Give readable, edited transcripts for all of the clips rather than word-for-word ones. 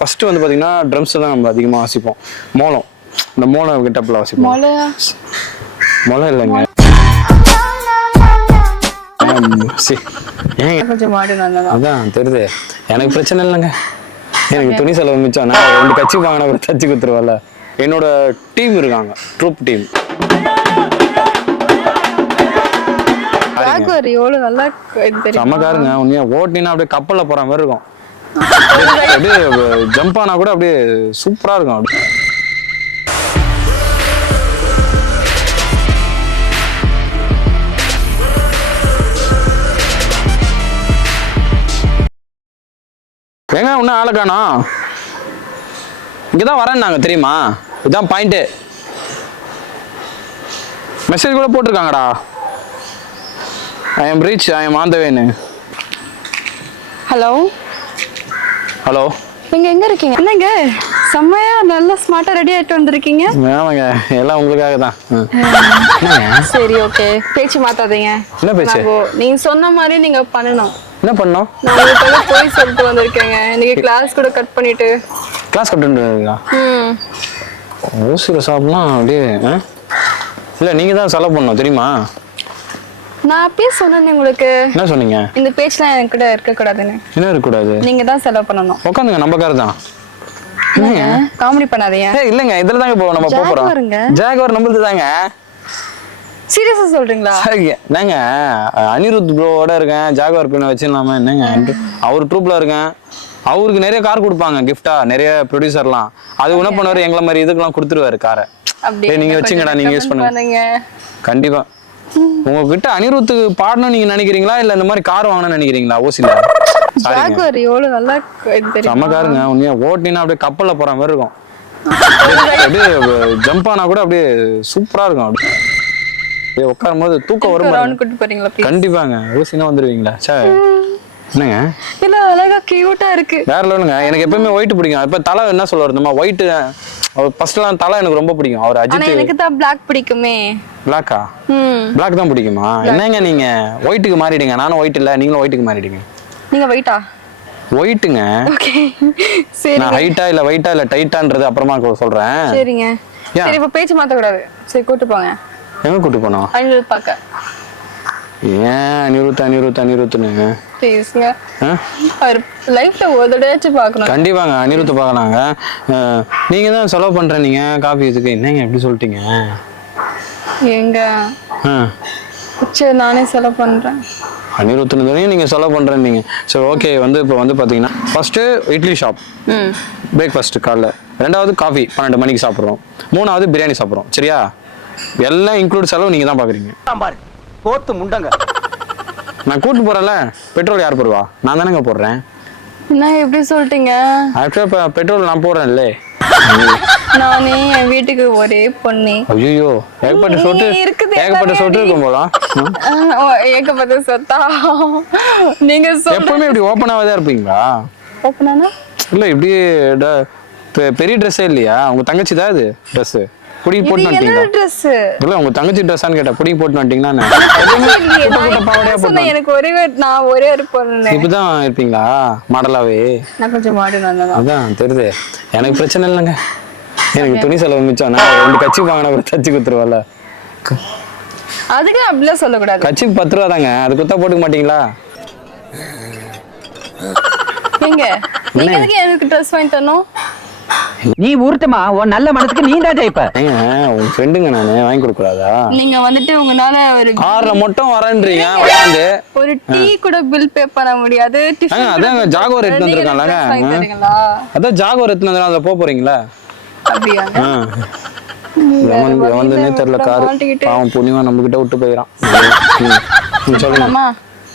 First வந்து பாத்தீங்கன்னா drums தான் நம்ம அதிகமா வாசிப்போம். மோளம், இந்த மோளம் கிட்டப்ல வாசிப்போம். மோளம் இல்லைங்க, அதான் தெரியுது. எனக்கு பிரச்சனை இல்லைங்க, எனக்கு துணி செலவு மிச்சம். நான் 2 கட்சி வாங்கினா கூட தச்சு குத்துருவல. என்னோட டீம் இருக்காங்க, ட்ரூப் டீம். சமக்காருங்க, உண்மையா ஓட்டினா அப்படியே கப்பல்ல போற மாதிரி இருக்கும். அப்படியே ஜம்ப் ஆனா கூட அப்படியே சூப்பரா இருக்கும். அப்படி எங்க இன்னும் ஆளை காணோம்? இங்கதான் வரேன் நாங்க, தெரியுமா? இதுதான் பாயிண்ட். மெசேஜ் கூட போட்டிருக்காங்கடா, I am rich, I am on the way. Hello hello, நீங்க எங்க இருக்கீங்க? என்னங்க செம்மையா நல்லா ஸ்மார்ட்டா ரெடி ஆயிட்டு வந்திருக்கீங்க. ஆமாங்க, எல்லாம் உங்களுக்காக தான். சரி ஓகே, பேச்சு மாத்தாதீங்க. என்ன பேச்சு? நீங்க சொன்ன மாதிரி நீங்க பண்ணணும். என்ன பண்ணோம்? நான் உங்களுக்கு போய் சொல்லிட்டு வந்திருக்கேங்க. இன்னைக்கு கிளாஸ் கூட கட் பண்ணிட்டு. கிளாஸ் கட் பண்ணிட்டு ஓசில சாப்பிடலாம் அப்படியே. இல்ல நீங்க தான் செலவு பண்ணணும், தெரியுமா? நான் அப்பயே சொன்னேன் உங்களுக்கு. என்ன சொன்னீங்க? இந்த பேஜ்லாம் எனக்கு கூட இருக்க கூடாதுன்னு. என்ன இருக்க கூடாது? நீங்க தான் செலவு பண்ணணும். உட்காந்துங்க, நம்ம கார் தான். காமெடி பண்ணாதீங்க. இல்லங்க, இதுல தாங்க நம்ம போறோம். ஜாகுவார் நம்மளுது தாங்க. சீரியஸா சொல்றீங்களா? என்னங்க, அனிருத் ப்ரோவோட இருக்கேன், ஜாகுவார் பின்ன வச்சிடலாமா? என்னங்க, அவர் ட்ரூப்ல இருக்கேன். அவருக்கு நிறைய கார் கொடுப்பாங்க கிஃப்டா, நிறைய ப்ரொடியூசர்லாம். அது என்ன பண்ணுவாரு, எங்களை மாதிரி இதுக்கெல்லாம் கொடுத்துருவாரு காரை. நீங்க வச்சுங்கடா, நீங்க யூஸ் பண்ணுங்க. கண்டிப்பா. உங்ககிட்ட அனிருத்துக்கு பாடணும்னு நீங்க நினைக்கிறீங்களா, இல்ல இந்த மாதிரி கார் வாங்கணும்னு நினைக்கிறீங்களா? ஓசில ஜாகுவார் எவ்வளவு நல்லா சமக்காருங்க, உண்மையா ஓட்டினா அப்படியே கப்பல்ல போற மாதிரி இருக்கும். அப்படியே ஜம்ப் ஆனா கூட அப்படியே சூப்பரா இருக்கும். அப்படியே உட்காரும் போது தூக்கம் வரும். கண்டிப்பாங்க, ஓசினா வந்துருவீங்களா? சரி, என்னங்க இல்ல அழகா கியூட்டா இருக்கு. வேற லெவலுங்க. எனக்கு எப்பவுமே ஒயிட் பிடிக்கும். இப்ப தலை என்ன சொல்லுவாரு நம்ம, ஒயிட் ஃபர்ஸ்ட்லாம் தலை எனக்கு ரொம்ப பிடிக்கும். அவர் அஜித். எனக்கு தான் பிளாக் பிடிக்குமே. பிளாக்கா? பிளாக் தான் பிடிக்குமா? என்னங்க நீங்க ஒயிட்டுக்கு மாறிடுங்க. நானும் ஒயிட் இல்ல, நீங்களும் ஒயிட்டுக்கு மாறிடுங்க. நீங்க ஒயிட்டா? ஒயிட்டுங்க. ஓகே சரி. நான் ஹைட்டா இல்ல வெயிட்டா இல்ல டைட்டான்றது அப்புறமா சொல்றேன். சரிங்க. சரி, இப்ப பேச்சு மாத்த கூடாது. சரி, கூட்டி போங்க. எங்க கூட்டி போனோம்? அனிருத் பாக்க. ஏன் அனிருத்துன்னு ப்ளீஸ்ங்க, அவர் லைஃப்ல ஒரு தடவையாச்சும் பார்க்கணும். கண்டிப்பாங்க, அனிருத் பார்க்கலாங்க. நீங்க தான் செலவு பண்றீங்க காபி இதுக்கு. என்னங்க எப்படி சொல்லிட்டீங்க? எங்க சரி, நானே செலவு பண்றேன். அனிருத்துன்னு நீங்க செலவு பண்றீங்க. சரி ஓகே. இப்போ பாத்தீங்கன்னா ஃபர்ஸ்ட் இட்லி ஷாப், பிரேக்ஃபாஸ்ட் காலைல. 2வது காஃபி 12 மணிக்கு சாப்பிட்றோம். 3வது பிரியாணி சாப்பிட்றோம். சரியா? எல்லாம் இன்க்ளூட் செலவு நீங்க தான் பாக்குறீங்க. போத்து முண்டங்க. நான் கூட்டு போறேன்ல, பெட்ரோல் யார் போடுவா? நான் தானேங்க போடுறேன். என்ன எப்படி சொல்லிட்டீங்க? ஆக்சுவலா பெட்ரோல் நான் போடுறேன்ல. நானே என் வீட்டுக்கு ஒரே பொண்ணு. ஐயோ, ஏகப்பட்ட சொட்டு இருக்கும் போல. ஏகப்பட்ட சொத்தா? நீங்க எப்பவுமே இப்படி ஓப்பனாவே தான் இருப்பீங்களா? ஓப்பனானா இல்ல, இப்படி பெரிய ட்ரெஸ்ஸே இல்லையா? உங்க தங்கச்சி தான் இது ட்ரெஸ் புடி போட்டு வந்துட்டீங்களா? இல்ல உங்க தங்கச்சி ட்ரெஸ்ஸான்னு கேட்டா புடி போட்டு வந்துட்டீங்கன்னா நான் ஒரே ஒரு பொண்ணு. இப்படிதான் இருப்பீங்களா மாடலாவே? நான் கொஞ்சம் மாடல். அதான் தெரியுது. எனக்கு பிரச்சனை இல்லைங்க, எனக்கு துணி செலவு மிச்சம். நான் 2 கட்சி வாங்கினா கூட தச்சு குத்துருவல. அதுக்கு அப்படிலாம் சொல்லக்கூடாது. கட்சிக்கு 10 ரூபா தாங்க, அது குத்தா போட்டுக்க மாட்டீங்களா? நீங்க எனக்கு ட்ரெஸ் வாங்கி தரணும். நீ ஊர்த்தமா, உன் நல்ல மனசுக்கு நீ தான் ஜெயிப்ப. உங்க ஃப்ரெண்டுங்க, நானு வாங்கி கொடுக்க கூடாதா? நீங்க வந்துட்டு உங்களால ஒரு கார்ல மட்டும் வரேன்றீங்க, வந்து ஒரு டீ கூட பில் பே பண்ண முடியாது. அதான் ஜாகுவார் எடுத்து வந்திருக்கான்லங்க. அதான் ஜாகுவார் எடுத்து வந்தா அதுல போறீங்களா? அப்படியா? வந்துன்னே தெரியல கார். பாவம் புண்ணியமா நம்ம கிட்ட விட்டு போயிடான். சொல்லுங்க,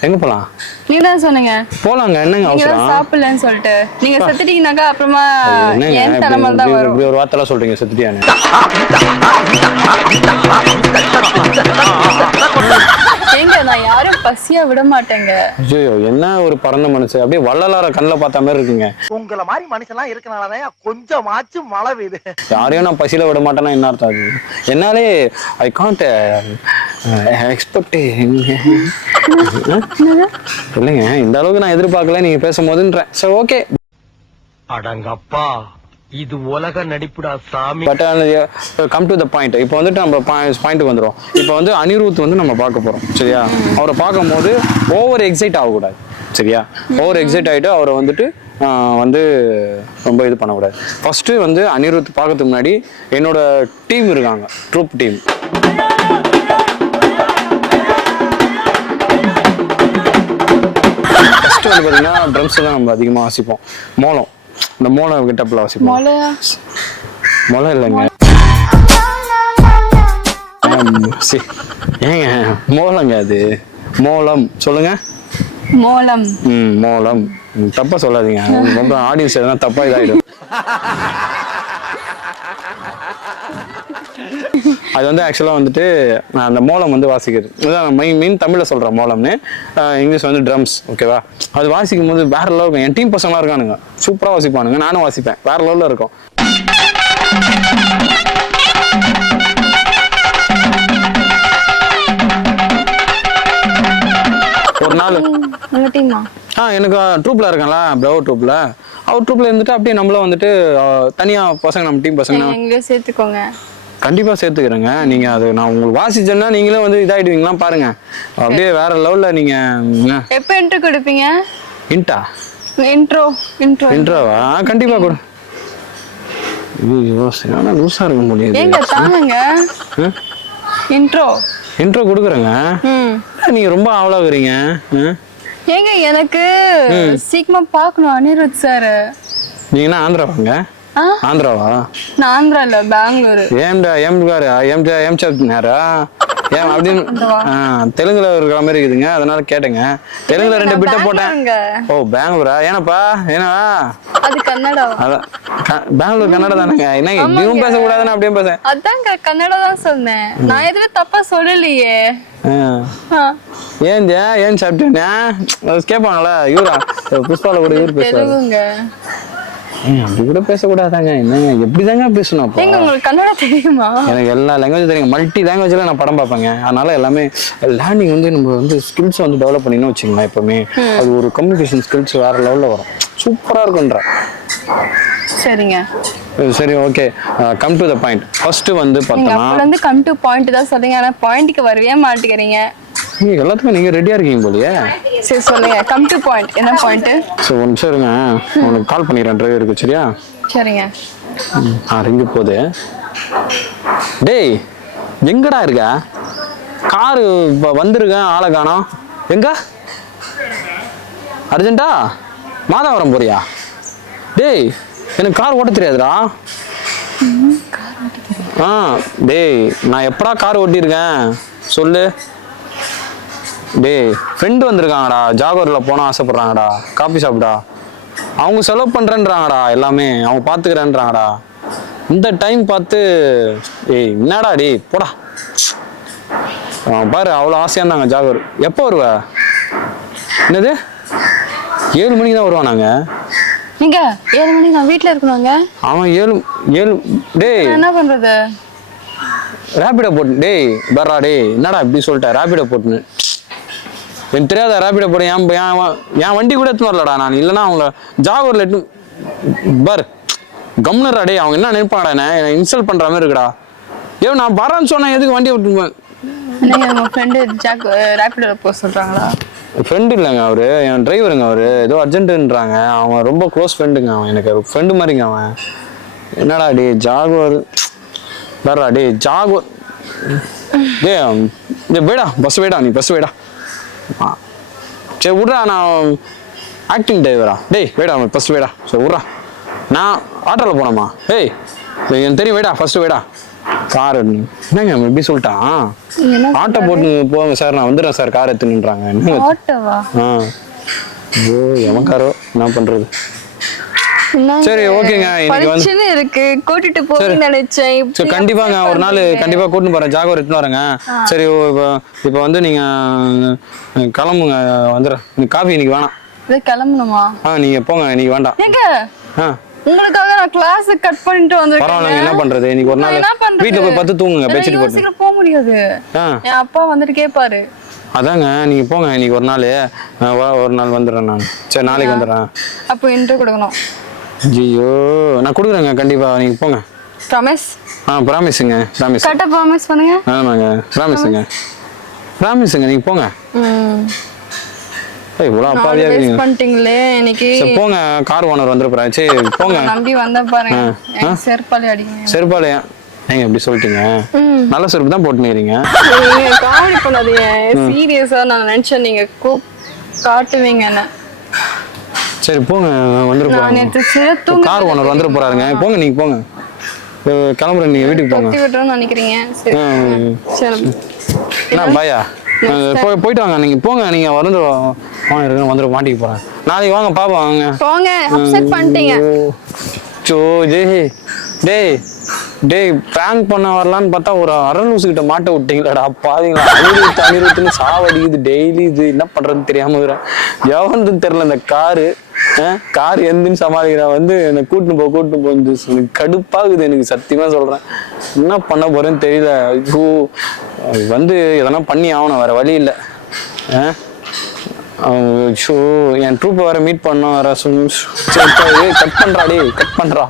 எங்க போலாம்? நீங்க தான் சொன்னீங்க போலாங்க. என்னங்க அவசரம்? சாப்பிடலன்னு சொல்லிட்டு நீங்க செத்துட்டீங்கன்னாக்கா அப்புறமா ஏன் தலைமையில தான் வரும். இப்படி ஒரு வார்த்தைலாம் சொல்றீங்க, செத்துட்டியானே? ஏங்க, நான் யாரும் பசியா விட மாட்டேங்க. ஐயோ, என்ன ஒரு பரந்த மனுஷன், அப்படியே வள்ளலார கண்ணில் பார்த்த மாதிரி இருக்குங்க. உங்களை மாதிரி மனுஷன்லாம் இருக்கனாலதான் கொஞ்சமாச்சும் மழை பெய்யுது. யாரையும் நான் பசியில விட மாட்டேன்னா என்ன அர்த்தம்? அது என்னாலே ஐ காண்ட் எக்ஸ்பெக்ட். இல்லைங்க, இந்த அளவுக்கு நான் எதிர்பார்க்கல நீங்க பேசும்போதுன்றேன். சரி ஓகே. அடங்கப்பா இது உலக நடிப்புடா சாமி. But come to the point. இப்போ வந்துட்டு நம்ம பாயிண்ட்டுக்கு வந்துடும். இப்போ வந்து அனிருத் வந்து நம்ம பார்க்க போறோம், சரியா? அவரை பார்க்கும்போது ஓவர் எக்ஸைட் ஆகக்கூடாது, சரியா? ஓவர் எக்ஸைட் ஆகிட்டு அவரை வந்துட்டு வந்து ரொம்ப இது பண்ணக்கூடாது. ஃபர்ஸ்ட் வந்து அனிருத் பார்க்கறதுக்கு முன்னாடி என்னோட டீம் இருக்காங்க, ட்ரூப் டீம். ஃபர்ஸ்ட் வந்து பார்த்தீங்கன்னா ட்ரம்ஸ் தான் நம்ம அதிகமாக வாசிப்போம். மோளம், இந்த மோளம் கிட்டப்பில் வாசிப்போம். மொளை இல்லைங்க, ஏங்க மோளங்க, அது மோளம் சொல்லுங்க. மோளம். மோளம் தப்பா சொல்லாதீங்க, ரொம்ப ஆடியன்ஸ் எதனா தப்பா இதாயிடும். அது வந்து ஆக்சுவலாக வந்துட்டு நான் அந்த மோளம் வந்து வாசிக்கிறது இதுதான் மீன் தமிழில் சொல்கிறேன் மோளம்னு. இங்கிலீஷ் வந்து ட்ரம்ஸ், ஓகேவா? அது வாசிக்கும் போது வேற லெவல் இருக்கும். என் டீம் பசங்களாம் இருக்கானுங்க, சூப்பராக வாசிப்பானுங்க, நானும் வாசிப்பேன், வேற லெவலில் இருக்கும். ஒரு நாள் எனக்கு ட்ரூப்ல இருக்கான்ல, பிரவோ ட்ரூப்ல, அவர் ட்ரூப்ல இருந்துட்டு அப்படியே நம்மளும் வந்துட்டு தனியா பசங்க, நம்ம டீம் பசங்க சேர்த்துக்கோங்க. கண்டிப்பா சேர்த்துக்கிறேங்க. நீங்க அது நான் உங்களுக்கு வாசிச்சேன்னா நீங்களும் வந்து இதாயிடுவீங்களா பாருங்க, அப்படியே வேற லெவல்ல. நீங்க எப்ப இன்ட்ரோ கொடுப்பீங்க? இன்ட்ரோவா? கண்டிப்பா கொடு. லூசா இருக்க முடியாது. இன்ட்ரோ கொடுக்குறேங்க. நீங்க ரொம்ப ஆவலாகிறீங்க. ஏங்க எனக்கு சீக்கிரமா பார்க்கணும் அனிருத் சார். நீங்க என்ன ஆந்திராவாங்க? ஆந்திராவா? நான் ஆந்திரா இல்ல, பெங்களூரு. ஏன் அப்படின்னு தெலுங்குல இருக்கிற மாதிரி இருக்குதுங்க, அதனால கேட்டேங்க. தெலுங்குல 2 பிட்ட போட்டேன். ஓ பெங்களூரா? ஏனப்பா? ஏன்னா அது கன்னடா. அதான் பெங்களூர் கன்னடா தானேங்க. என்ன இப்படியும் பேசக்கூடாதுன்னு அப்படியே பேச. அதாங்க கன்னடா தான் சொன்னேன், நான் எதுவுமே தப்பா சொல்லலையே. ஏன் சாப்பிட்டேன்னா கேட்பாங்களா, இவரா புஷ்பால கூட இவர் தெலுங்குங்க. அப்படி கூட பேசக்கூடாதாங்க, என்னங்க எப்படிதாங்க பேசணும்? உங்களுக்கு கன்னடா தெரியுமா? எனக்கு எல்லா லாங்குவேஜும் தெரியும், மல்டி லாங்குவேஜ்ல நான் படம் பார்ப்பேங்க. அதனால எல்லாமே லேர்னிங் வந்து நம்ம வந்து ஸ்கில்ஸ் வந்து டெவலப் பண்ணின்னு வச்சுக்கலாம். எப்பவுமே அது ஒரு கம்யூனிகேஷன் ஸ்கில்ஸ் வேற லெவல்ல வரும், சூப்பரா இருக்குன்ற. சரிங்க, சரி, okay. Come to the point. First வந்து பார்த்தோம்னா கம் டு பாயிண்ட் தான் சொல்றீங்க, ஆனா பாயிண்ட்க்கு வரவே மாட்டேங்கிறீங்க. நீங்க எல்லாத்துக்கும் நீங்க ரெடியா இருக்கீங்க போலயே. சரி சொல்லுங்க, கம் டு பாயிண்ட். என்ன பாயிண்ட்? சோ ஒன் நிமிஷம் இருங்க, உங்களுக்கு கால் பண்ணிடுறேன் டிரைவருக்கு, சரியா? சரிங்க. ரிங்கு போகுது. டேய் எங்கடா இருக்க? காரு வந்திருக்கேன், ஆளை காணோம். எங்க? அர்ஜென்ட்டா மாதாவரம் போறியா? டேய் எனக்கு கார் ஓட்ட தெரியாதுடா. டேய் நான் எப்படா கார் ஓட்டியிருக்கேன் சொல்லு. டேய் ஃப்ரெண்டு வந்திருக்காங்கடா, ஜாகூரில் போனால் ஆசைப்படுறாங்கடா, காஃபி ஷாப்டா. அவங்க செலவு பண்ணுறேன்றாங்கடா, எல்லாமே அவங்க பார்த்துக்கிறேன்றாங்கடா. இந்த டைம் பார்த்து ஏய் என்னடா டேய் போடா பாரு, அவ்வளோ ஆசையாக இருந்தாங்க ஜாகூர். எப்போ வருவ? என்னது 7 மணிக்கு தான் வருவானாங்க. நீங்க 7 மணிக்கு நான் வீட்டில் இருக்கணுங்க. அவன் 7 டேய் என்ன பண்ணுறது? ரேபிடோ போட்டு டேய் பர்ரா டேய் என்னடா இப்படி சொல்லிட்டேன், ரேபிடோ போட்டுன்னு. எனக்கு தெரியாத ரேபிடோ போட. என் வண்டி கூட எடுத்துன்னு வரலடா நான், இல்லைன்னா அவங்கள ஜாகூரில் எட்டு பர் கம்னரா டே. அவங்க என்ன நினைப்பாங்கடா, என்ன இன்சல்ட் பண்ற மாதிரி இருக்குடா. ஏன் நான் வரேன்னு சொன்னேன், எதுக்கு வண்டி விட்டுருவேன்? ஃப்ரெண்டு இல்லைங்க அவரு, என் டிரைவருங்க அவரு, ஏதோ அர்ஜென்ட்டுன்றாங்க. அவன் ரொம்ப க்ளோஸ் ஃப்ரெண்டுங்க, அவன் எனக்கு ஃப்ரெண்டு மாதிரிங்க அவன். என்னடா டே ஜாகுவார் வர்றா டே ஜாகுவார் டே வேடா பஸ் வேடா, நீ பஸ் வேடா. சரி விட்றா, நான் ஆக்டிங் டிரைவரா? டேய் வேடா ஃபர்ஸ்ட் வேடா. சரி விட்றா, நான் ஆட்டோவில் போனோமா? ஏய் எனக்கு தெரியும், வேடா ஃபர்ஸ்ட் வேடா. கார் என்னங்க எப்படி சொல்லிட்டான், ஆட்டோ போட்டு போவாங்க சார், நான் வந்துடுறேன் சார் கார் எடுத்துன்னுன்றாங்க. ஓ எவன் காரோ, என்ன பண்றது? சரி ஓகேங்க, இன்னைக்கு வந்து இருக்கு கூட்டிட்டு போறேன்னு நினைச்சேன். சரி கண்டிப்பாங்க, ஒரு நாள் கண்டிப்பா கூட்டிட்டு போறேன், ஜாகூர் எடுத்துன்னு வரேங்க. சரி இப்போ வந்து நீங்க கிளம்புங்க, வந்துடுறேன். காஃபி இன்னைக்கு வேணாம். கிளம்பணுமா? நீங்க போங்க, இன்னைக்கு வேண்டாம். உங்களுக்காக நான் கிளாஸ் கட் பண்ணிட்டு வந்திருக்கேன். பரவாயில்ல, என்ன பண்றது, இன்னைக்கு ஒரு நாள் வீட்டுல போய் பத்து தூங்குங்க, பெட்ஷீட் போட்டு. சீக்கிரம் போக முடியாது, என் அப்பா வந்துட்டு கேட்பாரு. அதாங்க நீங்க போங்க, இன்னைக்கு ஒரு நாள் வந்துடுறேன் நான். சரி நாளைக்கு வந்துடுறேன். அப்போ இன்ட்ரோ கொடுக்கணும். ஐயோ நான் கொடுக்குறேங்க கண்டிப்பா நீங்க போங்க. ப்ராமிஸ்? ப்ராமிஸுங்க ப்ராமிஸ். கரெக்டா ப்ராமிஸ் பண்ணுங்க. ஆமாங்க ப்ராமிஸுங்க ப்ராமிஸுங்க நீங்க போங்க. இவ்வளோ அப்பாவியா இருக்கீங்க. பண்ணிட்டீங்களே இன்னைக்கு. போங்க கார் ஓனர் வந்துருப்பாரு. சரி போங்க. நம்பி வந்த பாருங்க. செருப்பாலே அடிங்க. செருப்பாலையா நீங்க எப்படி சொல்லிட்டீங்க? நல்ல செருப்பு தான் போட்டுக்கிறீங்க. நீங்க காமெடி பண்ணாதீங்க. சீரியஸா நான் நினைச்சேன் நீங்க காட்டுவீங்க என்ன. சரி போங்க வந்துருப்பாங்க. கார் ஓனர் வந்துட போறாருங்க. போங்க நீங்க போங்க. கிளம்புறேன் நீங்க வீட்டுக்கு போங்க. விட்டுறோம்னு நினைக்கிறீங்க. சரி என்ன பாயா போயிட்டு வாங்க நீங்க போங்க. நீங்க வந்துட மாட்டிக்க போறேன். நாளைக்கு வாங்க பாப்பா வாங்க. போங்க அப்செட் பண்ணிட்டீங்க. சோ டேய் டேய் பிராங்க் பண்ண வரலான்னு பார்த்தா ஒரு அரலூசு கிட்ட மாட்ட விட்டீங்களாடா பாத்தீங்களா? அனிருத்துன்னு சாவடிக்குது டெய்லி. இது என்ன பண்றதுன்னு தெரியாம எவன்னு தெரியல. இந்த காரு எந்துன்னு சமாளிக்கிறா வந்து என்னை கூட்டின்னு போகுது. கடுப்பாகுது எனக்கு சத்தியமா சொல்றேன். என்ன பண்ண போறேன்னு தெரியல. ஐயோ வந்து எதனா பண்ணி ஆகணும் வேற வழி இல்லை. ஷோ என் ட்ரூப்பை வேற மீட் பண்ணோம் வேற. கட் பண்றா.